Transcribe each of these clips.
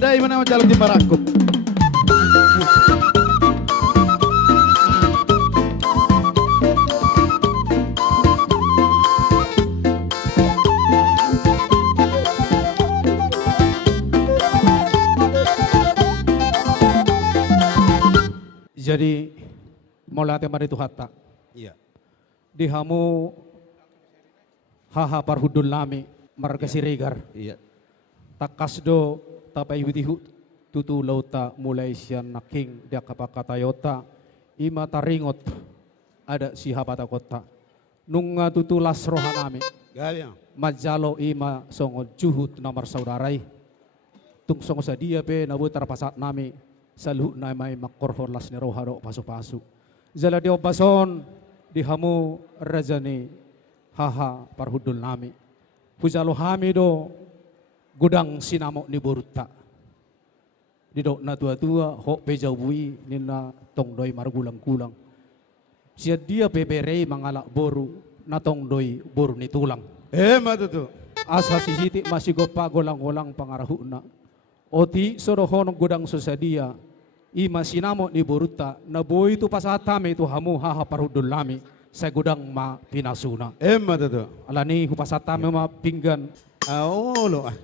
Dai mana jalan di Marakuk. Jadi mulai tema itu hatta. Iya. Di hamu haha parhudul nami marga siregar. Iya. Takasdo tapai widihu tutu lauta mulai sian naking dia kapakata yota ima taringot ada si hapata kota nunga tutu las rohanami Gaya. majalo ima songo juhut namar saudarai tung songo sadia pe nabutar pasat nami saluh namai makorhor las ni rohado pasu-pasu zala di obason di hamu rajani haha parhudul nami hujalo hamido gudang sinamo ni boruta di dok na tua-tua hok pejau bui nina tongdoi margulang-gulang sia dia beberei mangalak boru na tongdoi boru ni tulang Matu tu. asa sisiti masih gopa golang-golang pangarahuna oti sorohon gudang sosadia ima sinamo ni boruta na boy itu pasatame itu hamu haha parudul lami saya gudang ma pinasuna Matu tu. alani hupasatame ma pinggan Oh lo ah.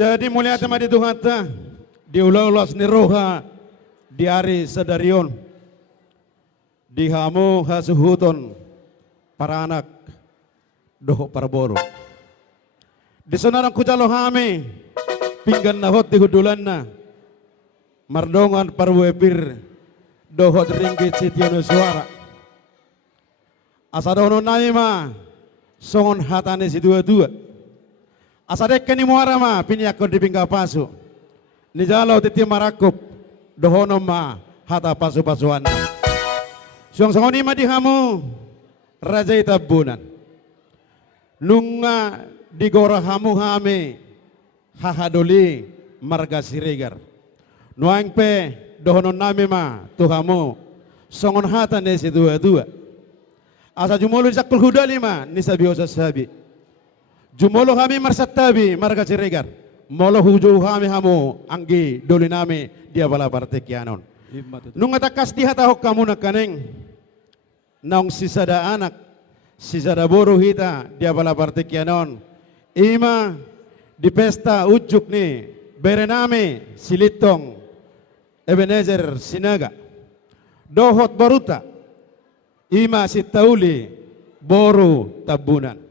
Jadi mulia tema di Tuhan di ulas ni roha di hari sedarion di hamu hasuhuton para anak doho parboro di sonarang kucalo hame pinggan nahot di hudulan na mardongan parwepir dohot ringgit sitiono suara asadono naima songon hatane si dua-dua asadek kani muara ma pinyakon di pingga pasu ni jalo titi Marakuk dohono ma hata pasu-pasuan suang-suang ma di hamu raja itabunan nunga di gora hamu hame hahadoli marga siregar nuang pe dohono nami ma tuhamu songon hata nesi dua-dua asa jumulu sakul hudali ma nisabiosa sabi Jumolo kami marsatabi marga siregar molo huju kami hamu anggi doli nami dia bala parte kianon nung atakas di hatahok kamu nakaneng naung sisada anak sisada boru hita dia bala parte kianon ima di pesta ujuk ni berename silitong Ebenezer Sinaga dohot baruta ima sitauli boru tabunan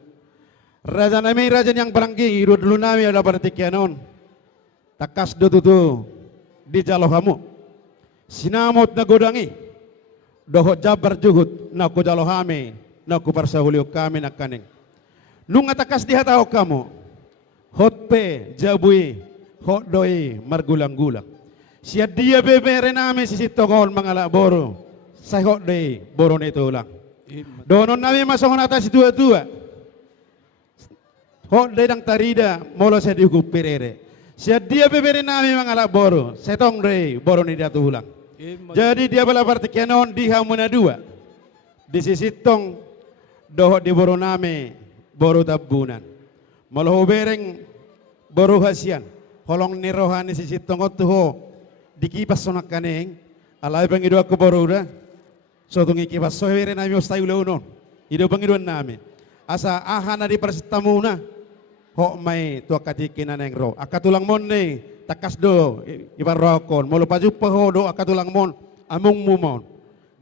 Raja nami raja yang beranggi dulu nami ada bertikianon takas do tutu di jalo hamu sinamot na godangi dohot jabar juhut na ko jalo hame na ko parsahulio kami na kaneng nung atakas di hatao kamu hotpe jabui hot doi margulang-gulang sia dia bebere nami sisi tongol mangala boro sa hot doi boro nito ulang donon nami masongon atas dua-dua Hok dedang tarida molo saya dihukum perere. Sia dia bebere nami mangala boro. Setong rei boro ni dia tuhulang. Jadi dia bala parti kenon di hamuna dua. Di sisi tong dohot di boro nami boro tabunan. Molo bereng boro hasian. Holong ni rohani sisi tong otuho dikipas sonak kaneng. Alai pengidu aku boro udah. Sotungi kipas sohwere nami ustai uleunon. Ido pengiduan nami. Asa ahana di persitamuna. Hok mai tua katikinan yang ro akatulang mon ni takas do ibar rokon molo paju pahodo akatulang mon amung mumon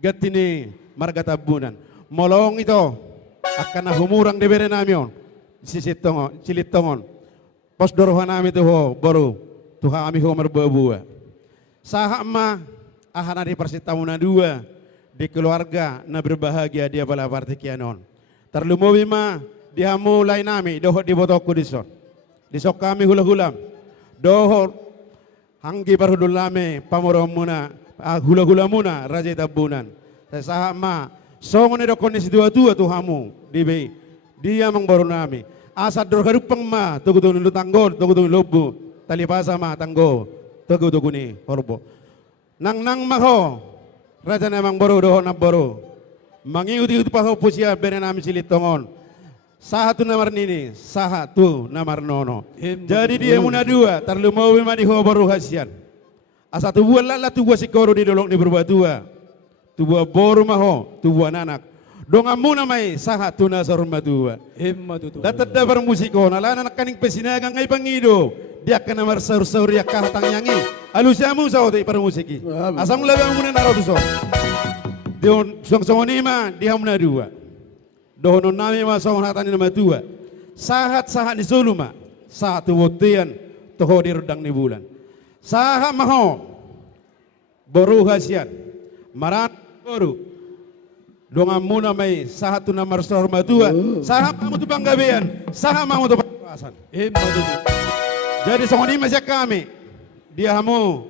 gatini marga tabunan molong itu akan humurang debere namion sisitongo cilitongon pos dorohan nami tu ho boru tuha ami ho merbua saha ma ahana di persitamuna dua di keluarga na berbahagia dia bala partikianon terlumowi ma dihamulay nami doho di botokku dison. Disok kami hula-hulam. Doho hanggi parhudul nami pamorom muna hula-hula muna raja tabunan. Saya sama songon edo kondisi dua-dua tuh hamu di dia mangbaru nami. Asad dorgarupang ma tugu-tugu lu tanggo tugu-tugu lobu tali pasa ma tanggo tugu-tugu ni horbo. Nang maho raja namang baru doho na baru. Mangiuti-uti paho pusia bere nami silitongon. Sahatu namar nini, sahatu namar nono. Jadi dia muna dua, terlalu mau memang diho baru hasian. Asa tu buat lala tu buat sikoro di dolong di berbuat dua. Tu buat boru maho, tu buat anak. Donga muna mai sahatu nasar madua. Dapat dapat musiko, nala anak kaning pesinagang ngay pangido. Dia kena mar saur-saur ya kahatang yangi. Alusiamu sao te para musiki. Asam labang muna naro tu so. Dion song-song ni ma dia muna dua. Dohono nami masong hatani nama tua. Sahat-sahat di suluma. Satu wotian toho di redang ni bulan. Sahat maho. Boru hasian. Marat boru. Donga muna mai sahat tu nama rasor matua. Sahat mamu tu banggabean. Sahat mamu tu pasan. Jadi songoni masih kami. Dia hamu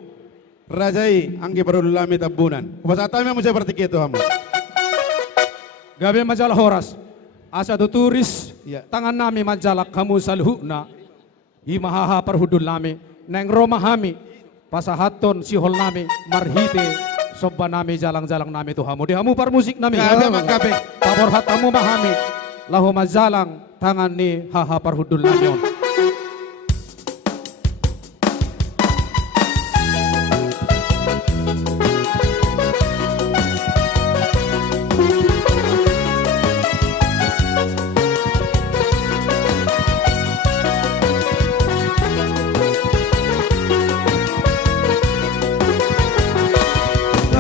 rajai anggi baru lami tabunan. Kupasatami mamu seperti itu hamu. Gabi majalah Horas, asa tu turis, Ya. tangan nami majalah kamu salhuna, imahaha parhudul nami, neng Roma hami, pasahaton sihol nami, marhite, sobba nami jalang-jalang nami tu hamu, di hamu par musik nami, Gabe. pabor hatamu mahami, lahu majalang tangan ni haha parhudul nami on.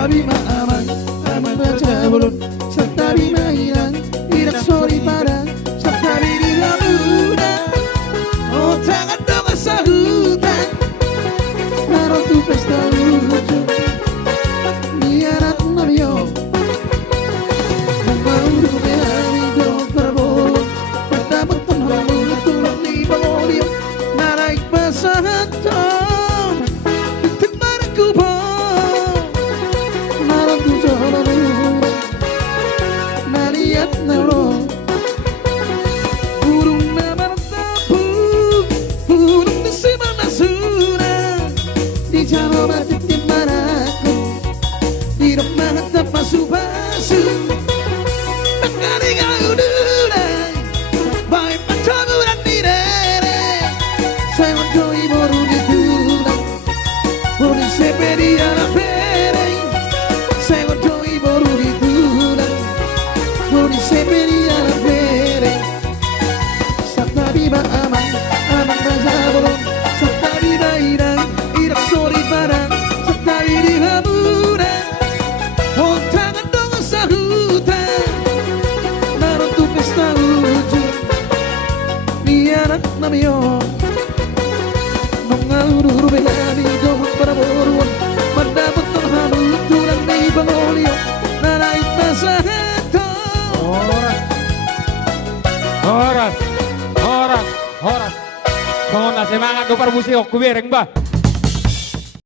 Bima aman, aman baca bulun, serta bima hilang, tidak sorry pada, serta bima muda. Oh tangan dong sahutan, naruh tu pesta lucu, biarat Mario. Mau berhari dong terbol, pada beton hamu turun di bawah naik pasangan tom, teman kubur. Nariat naro burung namar tapu burung nasibar nasura di jalo batik di maraku di rumah tanpa subasu mengari gaudulai baik pancaburan di dere saya mencoi boru di tulang boru sepedi ala pereng saya mencoi boru di tulang boru sepedi ala pereng sabta biba aman aman raja bolong sabta biba irang irak sori barang sabta bibi hamura oh tangan dong sahutan naruh tu pesta lucu biarat namio nongaluru belani dong para boruan pada beton hamu tulang di bangolio narai pasahato Horas. Songon na semangat do par musik ko kubereng ba?